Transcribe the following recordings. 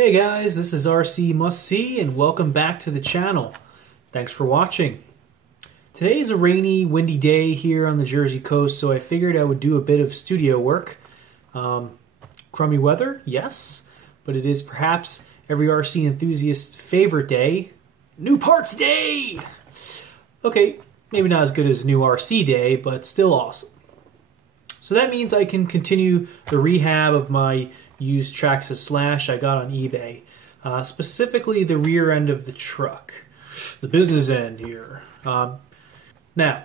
Hey guys, this is RC Mustsee and welcome back to the channel. Thanks for watching. Today is a rainy, windy day here on the Jersey coast, so I figured I would do a bit of studio work. Crummy weather, yes, but it is perhaps every RC enthusiast's favorite day, New Parts Day! Okay, maybe not as good as New RC Day, but still awesome. So that means I can continue the rehab of my used Traxxas Slash I got on eBay. Specifically the rear end of the truck. The business end here. Now,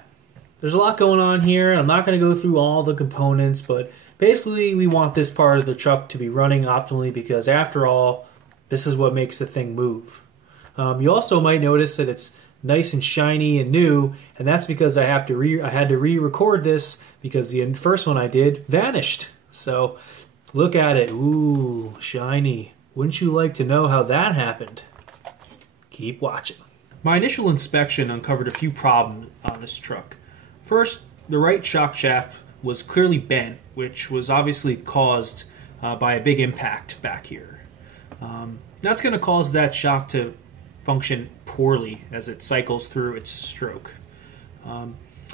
there's a lot going on here. I'm not going to go through all the components, but basically we want this part of the truck to be running optimally because after all, this is what makes the thing move. You also might notice that it's nice and shiny and new, and that's because I had to re-record this because the first one I did vanished. So look at it. Ooh, shiny. Wouldn't you like to know how that happened? Keep watching. My initial inspection uncovered a few problems on this truck. First, the right shock shaft was clearly bent, which was obviously caused by a big impact back here. That's going to cause that shock to function poorly as it cycles through its stroke.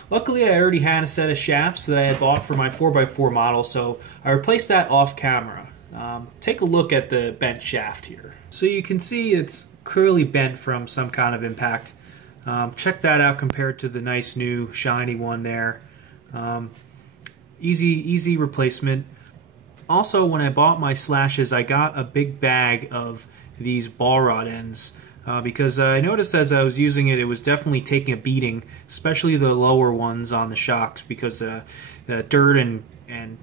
Luckily, I already had a set of shafts that I had bought for my 4x4 model, so I replaced that off camera. Take a look at the bent shaft here. So you can see it's clearly bent from some kind of impact. Check that out compared to the nice new shiny one there. Easy replacement. Also, when I bought my Slashes, I got a big bag of these ball rod ends. Because I noticed as I was using it, it was definitely taking a beating, especially the lower ones on the shocks, because the dirt and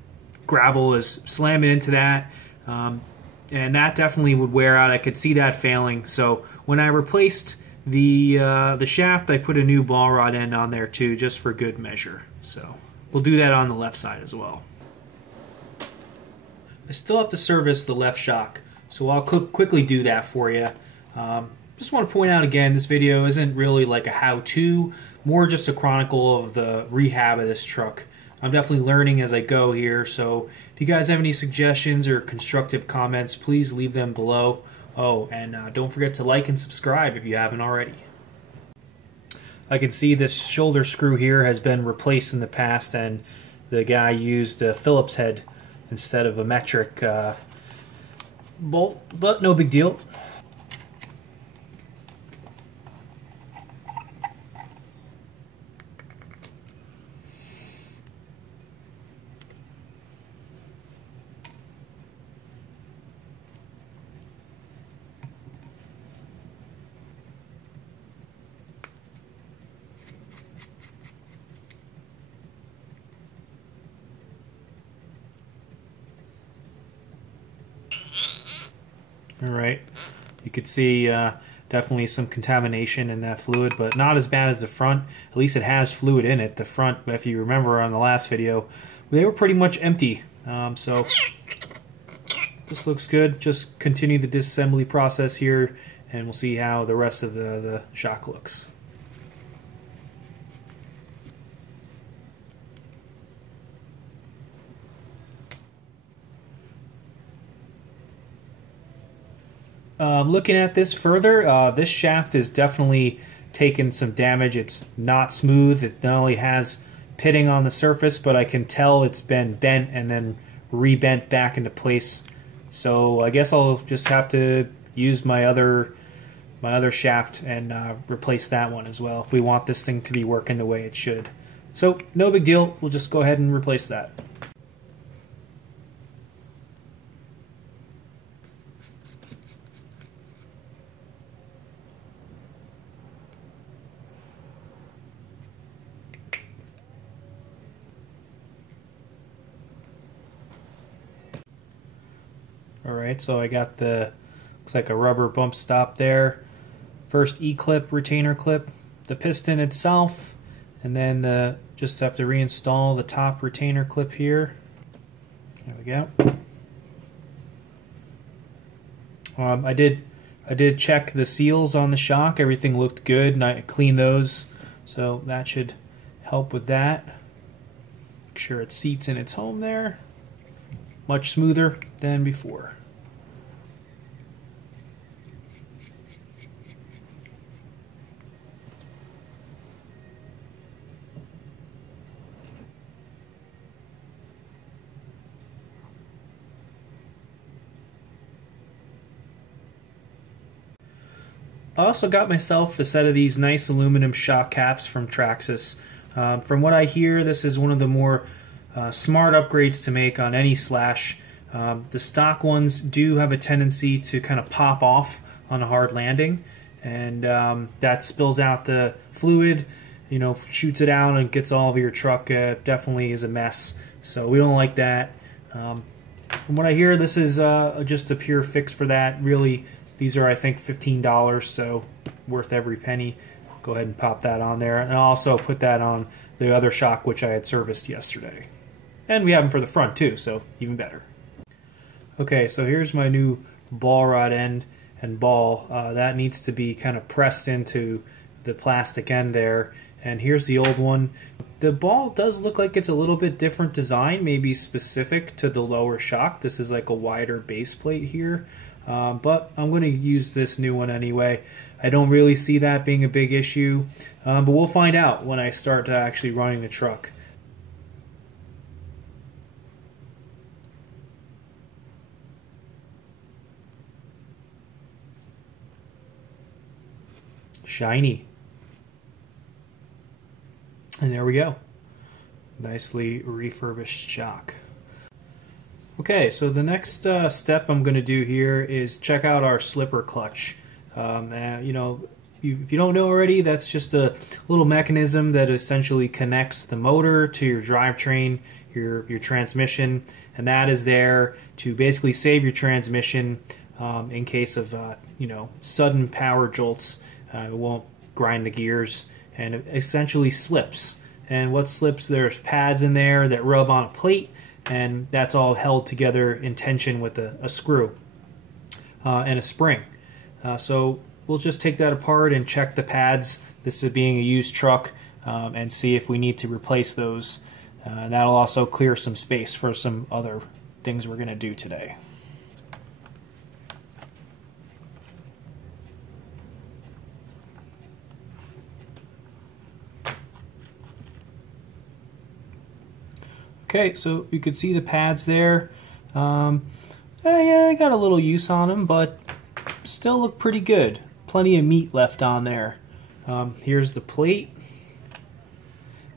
gravel is slamming into that, and that definitely would wear out. I could see that failing. So when I replaced the shaft, I put a new ball rod end on there too, just for good measure. So we'll do that on the left side as well. I still have to service the left shock, so I'll quickly do that for you. Just want to point out again, this video isn't really like a how-to, more just a chronicle of the rehab of this truck. I'm definitely learning as I go here, so if you guys have any suggestions or constructive comments, please leave them below. Oh, and don't forget to like and subscribe if you haven't already. I can see this shoulder screw here has been replaced in the past, and the guy used a Phillips head instead of a metric bolt, but no big deal. Alright, you could see definitely some contamination in that fluid, but not as bad as the front. At least it has fluid in it. The front, if you remember on the last video, they were pretty much empty. So this looks good. Just continue the disassembly process here, and we'll see how the rest of the shock looks. Looking at this further, this shaft is definitely taken some damage. It's not smooth. It not only has pitting on the surface, but I can tell it's been bent and then re-bent back into place. So I guess I'll just have to use my other shaft and replace that one as well if we want this thing to be working the way it should. So no big deal. We'll just go ahead and replace that. Alright, so I got looks like a rubber bump stop there. First E-clip, retainer clip, the piston itself, and then just have to reinstall the top retainer clip here. There we go. I did check the seals on the shock. Everything looked good, and I cleaned those, so that should help with that. Make sure it seats in its home there. Much smoother than before. I also got myself a set of these nice aluminum shock caps from Traxxas. From what I hear, this is one of the more smart upgrades to make on any slash. The stock ones do have a tendency to kind of pop off on a hard landing, and that spills out the fluid, you know, shoots it out and gets all over your truck. Definitely is a mess, so we don't like that. From what I hear, this is just a pure fix for that. Really, these are, I think, $15, so worth every penny. Go ahead and pop that on there, and I'll also put that on the other shock which I had serviced yesterday. And we have them for the front too, so even better. Okay, so here's my new ball rod end and ball. That needs to be kind of pressed into the plastic end there. And here's the old one. The ball does look like it's a little bit different design, maybe specific to the lower shock. This is like a wider base plate here. But I'm going to use this new one anyway. I don't really see that being a big issue, but we'll find out when I start actually running the truck. Shiny. And there we go. Nicely refurbished shock. Okay, so the next step I'm going to do here is check out our slipper clutch. You know, if you don't know already, that's just a little mechanism that essentially connects the motor to your drivetrain, your transmission, and that is there to basically save your transmission in case of you know, sudden power jolts. It won't grind the gears, and it essentially slips. And what slips, there's pads in there that rub on a plate, and that's all held together in tension with a screw and a spring. So we'll just take that apart and check the pads. This is being a used truck, and see if we need to replace those. That'll also clear some space for some other things we're going to do today. Okay, so you could see the pads there. Yeah, I got a little use on them, but still look pretty good. Plenty of meat left on there. Here's the plate,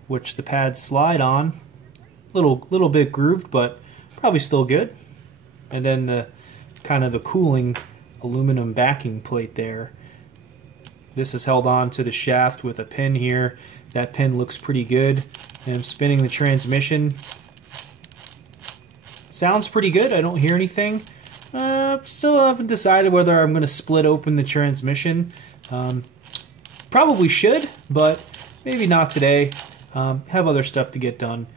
which the pads slide on. Little bit grooved, but probably still good. And then the kind of the cooling aluminum backing plate there. This is held on to the shaft with a pin here. That pin looks pretty good. And I'm spinning the transmission. Sounds pretty good. I don't hear anything. Still haven't decided whether I'm going to split open the transmission. Probably should, but maybe not today. Have other stuff to get done.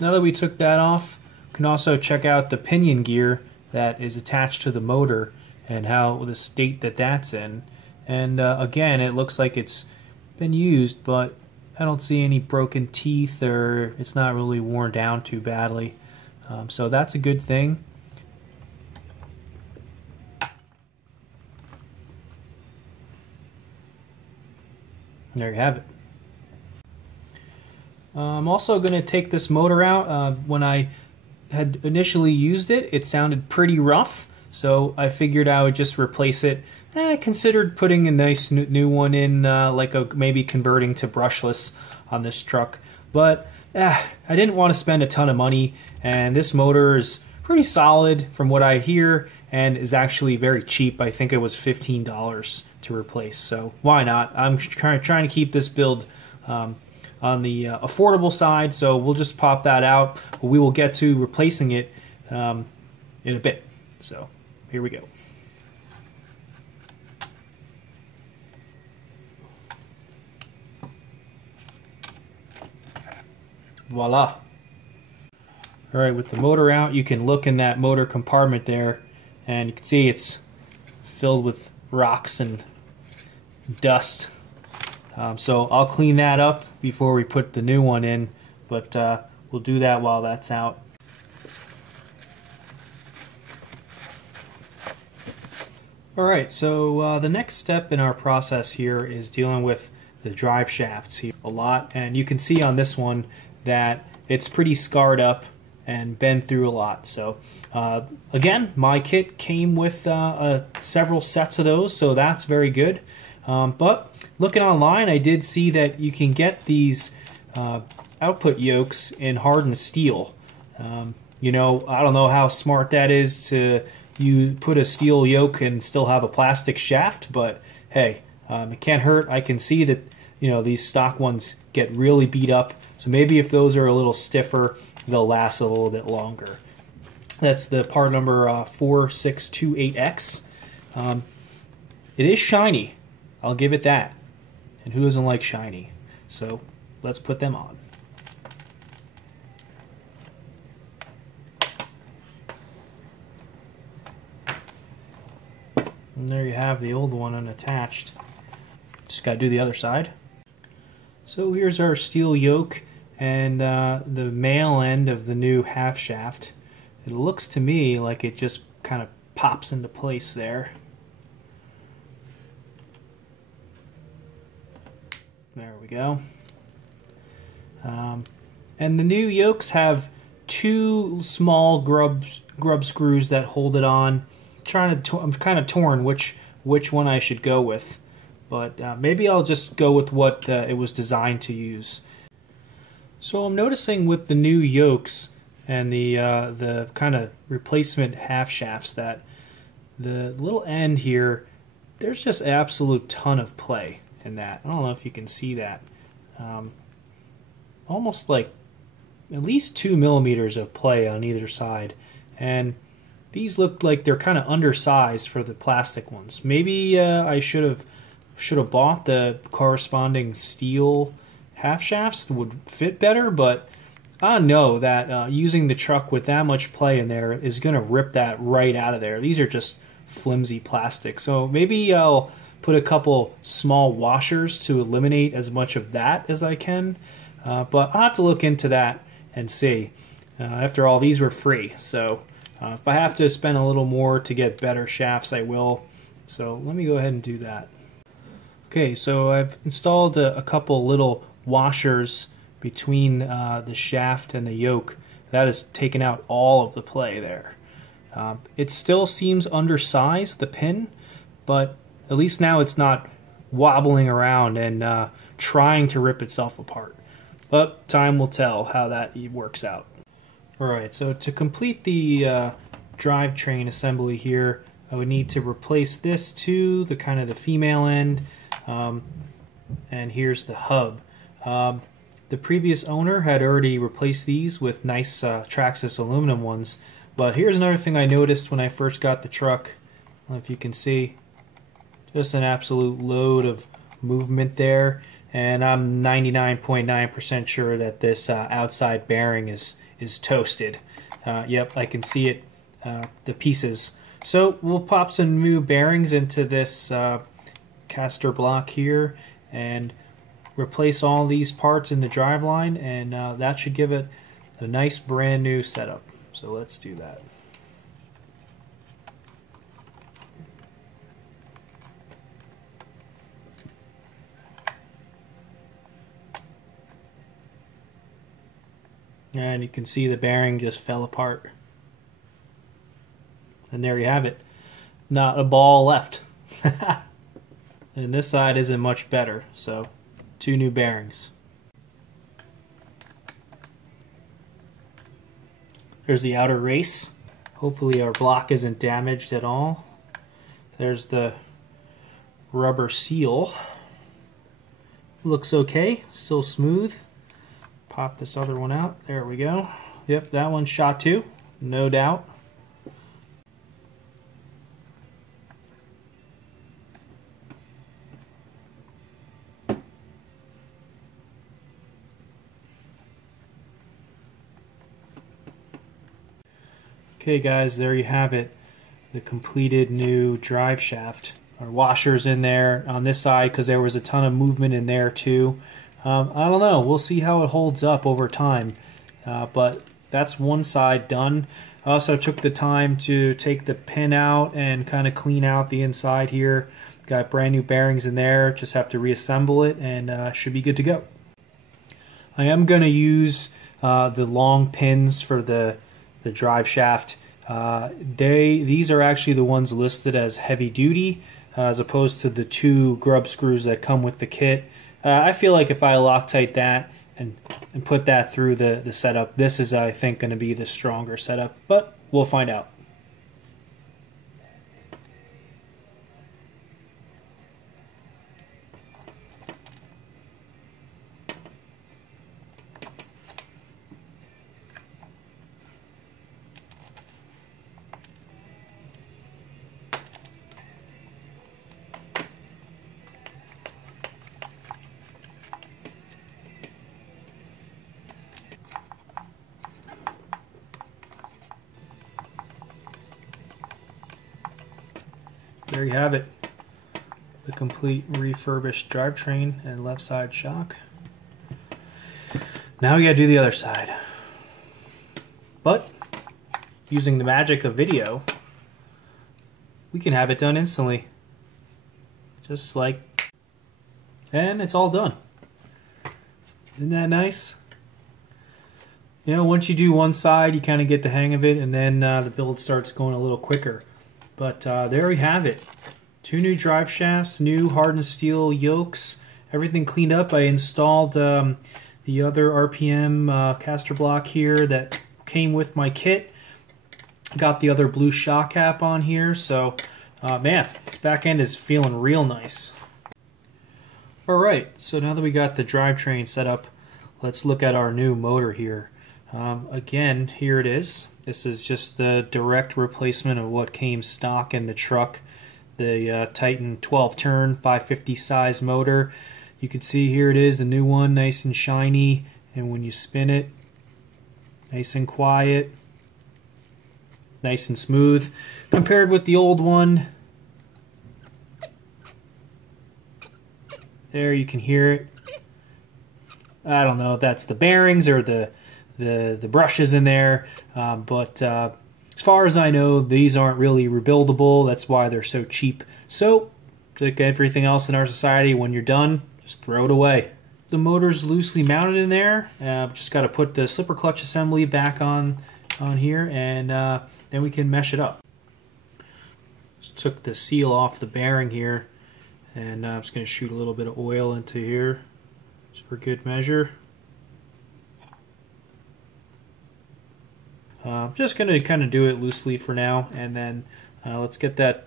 Now that we took that off, we can also check out the pinion gear that is attached to the motor and how the state that that's in. And again, it looks like it's been used, but I don't see any broken teeth, or it's not really worn down too badly. So that's a good thing. There you have it. I'm also going to take this motor out. When I had initially used it, it sounded pretty rough, so I figured I would just replace it. I considered putting a nice new one in, maybe converting to brushless on this truck, but I didn't want to spend a ton of money, and this motor is pretty solid from what I hear and is actually very cheap. I think it was $15 to replace, so why not? I'm trying to keep this build on the affordable side, so we'll just pop that out. We will get to replacing it in a bit, so here we go. Voila. Alright, with the motor out, you can look in that motor compartment there, and you can see it's filled with rocks and dust. So I'll clean that up before we put the new one in, but we'll do that while that's out. Alright, so the next step in our process here is dealing with the drive shafts here a lot, and you can see on this one that it's pretty scarred up, and bend through a lot. So again, my kit came with several sets of those, so that's very good. But looking online, I did see that you can get these output yokes in hardened steel. You know, I don't know how smart that is to put a steel yoke and still have a plastic shaft, but hey, it can't hurt. I can see that, you know, these stock ones get really beat up, so maybe if those are a little stiffer, they'll last a little bit longer. That's the part number 4628X. It is shiny, I'll give it that. And who doesn't like shiny? So let's put them on. And there you have the old one unattached. Just got to do the other side. So here's our steel yoke and the male end of the new half shaft. It looks to me like it just kind of pops into place there. There we go. And the new yokes have two small grub screws that hold it on. I'm kind of torn which one I should go with, but maybe I'll just go with what it was designed to use. So I'm noticing with the new yokes and the kind of replacement half shafts that the little end here, there's just an absolute ton of play in that. I don't know if you can see that. Almost like at least 2 millimeters of play on either side, and these look like they're kind of undersized for the plastic ones. Maybe I should have bought the corresponding steel half shafts that would fit better, but I know that using the truck with that much play in there is going to rip that right out of there. These are just flimsy plastic, so maybe I'll put a couple small washers to eliminate as much of that as I can, but I'll have to look into that and see. After all, these were free, so if I have to spend a little more to get better shafts, I will. So let me go ahead and do that. Okay, so I've installed a couple little washers between the shaft and the yoke. That has taken out all of the play there. It still seems undersized, the pin, but at least now it's not wobbling around and trying to rip itself apart. But time will tell how that works out. Alright, so to complete the drivetrain assembly here, I would need to replace this to the kind of the female end, and here's the hub. The previous owner had already replaced these with nice Traxxas aluminum ones, but here's another thing I noticed when I first got the truck. I don't know if you can see, just an absolute load of movement there, and I'm 99.9% sure that this outside bearing is toasted. Yep, I can see it, the pieces. So we'll pop some new bearings into this caster block here and replace all these parts in the driveline, and that should give it a nice brand new setup. So let's do that. And you can see the bearing just fell apart. And there you have it. Not a ball left. And this side isn't much better, so 2 new bearings. There's the outer race. Hopefully our block isn't damaged at all. There's the rubber seal. Looks okay, still smooth. Pop this other one out. There we go. Yep, that one's shot too, no doubt. Okay guys, there you have it. The completed new drive shaft. Our washers in there on this side because there was a ton of movement in there too. I don't know, we'll see how it holds up over time, but that's one side done. I also took the time to take the pin out and kind of clean out the inside here. Got brand new bearings in there, just have to reassemble it and should be good to go. I am going to use the long pins for the drive shaft. These are actually the ones listed as heavy duty, as opposed to the 2 grub screws that come with the kit. I feel like if I Loctite that and put that through the setup, this is, I think, going to be the stronger setup, but we'll find out. There you have it, the complete refurbished drivetrain and left side shock. Now we gotta do the other side. But using the magic of video, we can have it done instantly. Just like, and it's all done. Isn't that nice? You know, once you do one side, you kind of get the hang of it, and then the build starts going a little quicker. But there we have it. 2 new drive shafts, new hardened steel yokes, everything cleaned up. I installed the other RPM caster block here that came with my kit. Got the other blue shock cap on here, so man, this back end is feeling real nice. Alright, so now that we got the drivetrain set up, let's look at our new motor here. Again, here it is. This is just the direct replacement of what came stock in the truck. The Titan 12-turn 550 size motor. You can see here it is, the new one, nice and shiny. And when you spin it, nice and quiet, nice and smooth. Compared with the old one, there you can hear it. I don't know if that's the bearings or the brushes in there, but as far as I know, these aren't really rebuildable. That's why they're so cheap. So, like everything else in our society, when you're done, just throw it away. The motor's loosely mounted in there. Just got to put the slipper clutch assembly back on here, and then we can mesh it up. Just took the seal off the bearing here, and I'm just going to shoot a little bit of oil into here, just for good measure. Just going to kind of do it loosely for now, and then let's get that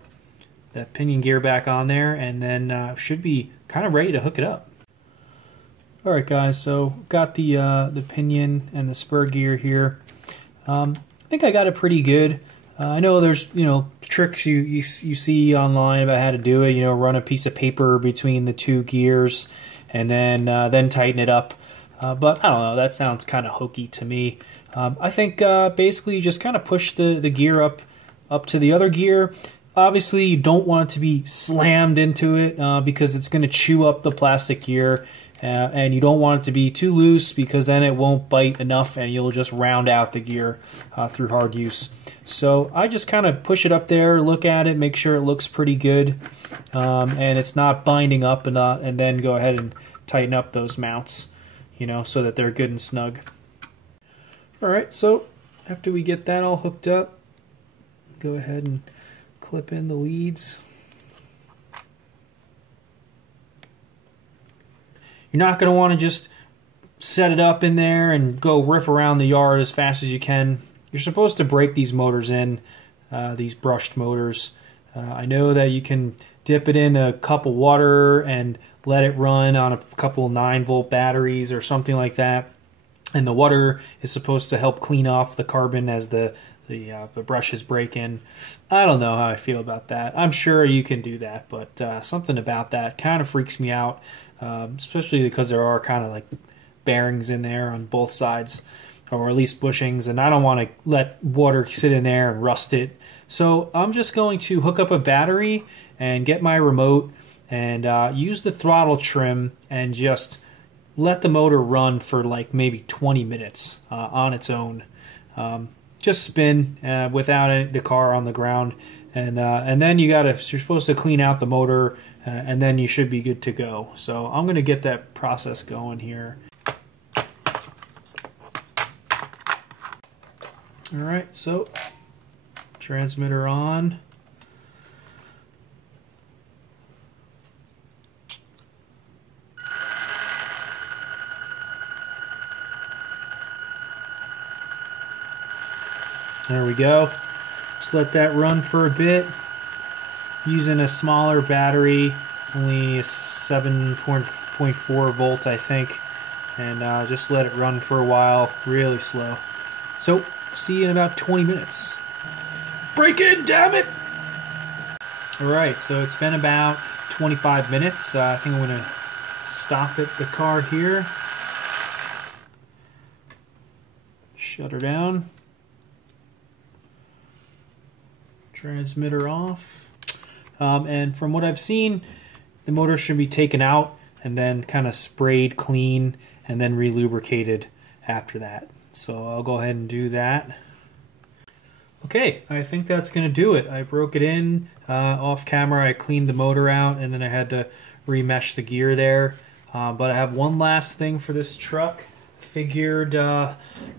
pinion gear back on there, and then should be kind of ready to hook it up. Alright guys, so got the pinion and the spur gear here. I think I got it pretty good. I know there's tricks you see online about how to do it. Run a piece of paper between the 2 gears and then tighten it up. But I don't know, that sounds kind of hokey to me. I think basically you just kind of push the gear up to the other gear. Obviously you don't want it to be slammed into it because it's going to chew up the plastic gear, and you don't want it to be too loose because then it won't bite enough and you'll just round out the gear through hard use. So I just kind of push it up there, look at it, make sure it looks pretty good, and it's not binding up, and then go ahead and tighten up those mounts, so that they're good and snug. Alright, so after we get that all hooked up, go ahead and clip in the leads. You're not going to want to just set it up in there and go rip around the yard as fast as you can. You're supposed to break these motors in, these brushed motors. I know that you can dip it in a cup of water and let it run on a couple 9-volt batteries or something like that. And the water is supposed to help clean off the carbon as the brushes break in. I don't know how I feel about that. I'm sure you can do that, but something about that kind of freaks me out, especially because there are kind of like bearings in there on both sides, or at least bushings, and I don't want to let water sit in there and rust it. So I'm just going to hook up a battery and get my remote and use the throttle trim and just let the motor run for like maybe 20 minutes on its own. Just spin without the car on the ground, and then you're supposed to clean out the motor, and then you should be good to go. So I'm going to get that process going here. All right, so transmitter on. There we go. Just let that run for a bit. Using a smaller battery, only 7.4 volt, I think. And just let it run for a while, really slow. So, see you in about 20 minutes. Break in, damn it! Alright, so it's been about 25 minutes. I think I'm going to stop at the card here. Shut her down. Transmitter off. And from what I've seen, the motor should be taken out and then kind of sprayed clean and then re-lubricated after that. So I'll go ahead and do that. Okay, I think that's going to do it. I broke it in off camera. I cleaned the motor out and then I had to remesh the gear there. But I have one last thing for this truck. Figured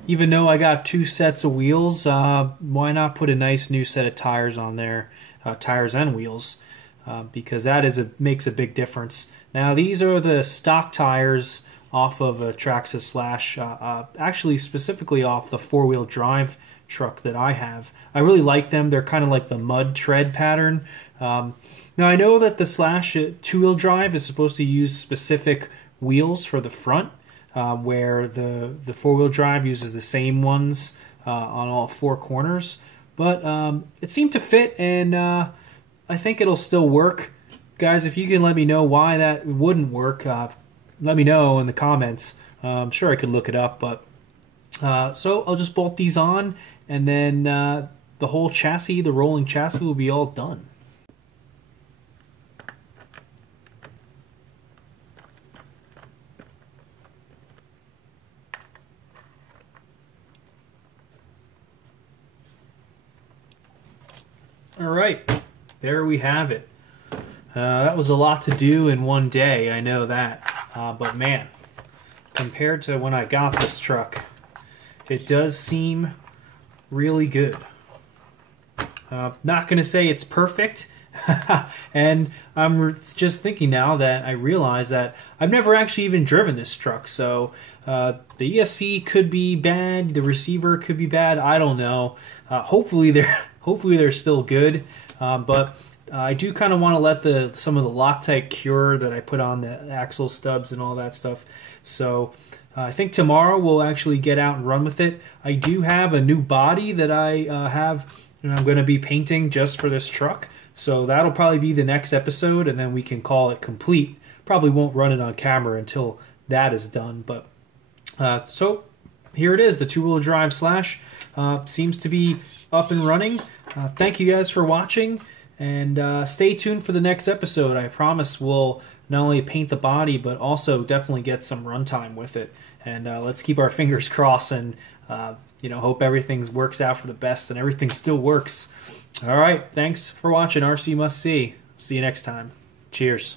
even though I got 2 sets of wheels, why not put a nice new set of tires on there, tires and wheels, because that makes a big difference. Now these are the stock tires off of a Traxxas Slash, actually specifically off the 4-wheel drive truck that I have. I really like them. They're kind of like the mud tread pattern. Now I know that the Slash 2-wheel drive is supposed to use specific wheels for the front, where the 4-wheel drive uses the same ones on all 4 corners. But it seemed to fit, and I think it'll still work. Guys, if you can let me know why that wouldn't work, let me know in the comments. I'm sure I could look it up, but so I'll just bolt these on, and then the whole chassis, the rolling chassis, will be all done. All right, there we have it. That was a lot to do in one day, I know that. But man, compared to when I got this truck, it does seem really good. Not going to say it's perfect, and I'm just thinking now that I realize that I've never actually even driven this truck, so the ESC could be bad, the receiver could be bad, I don't know. Hopefully they're still good, but I do kind of want to let some of the Loctite cure that I put on the axle stubs and all that stuff. So I think tomorrow we'll actually get out and run with it. I do have a new body that I'm going to be painting just for this truck. So that'll probably be the next episode, and then we can call it complete. Probably won't run it on camera until that is done. But so here it is, the 2-wheel drive Slash. Seems to be up and running. Thank you guys for watching, and stay tuned for the next episode. I promise we'll not only paint the body, but also definitely get some runtime with it. And let's keep our fingers crossed and hope everything works out for the best and everything still works. All right, thanks for watching RC Must See. See you next time. Cheers.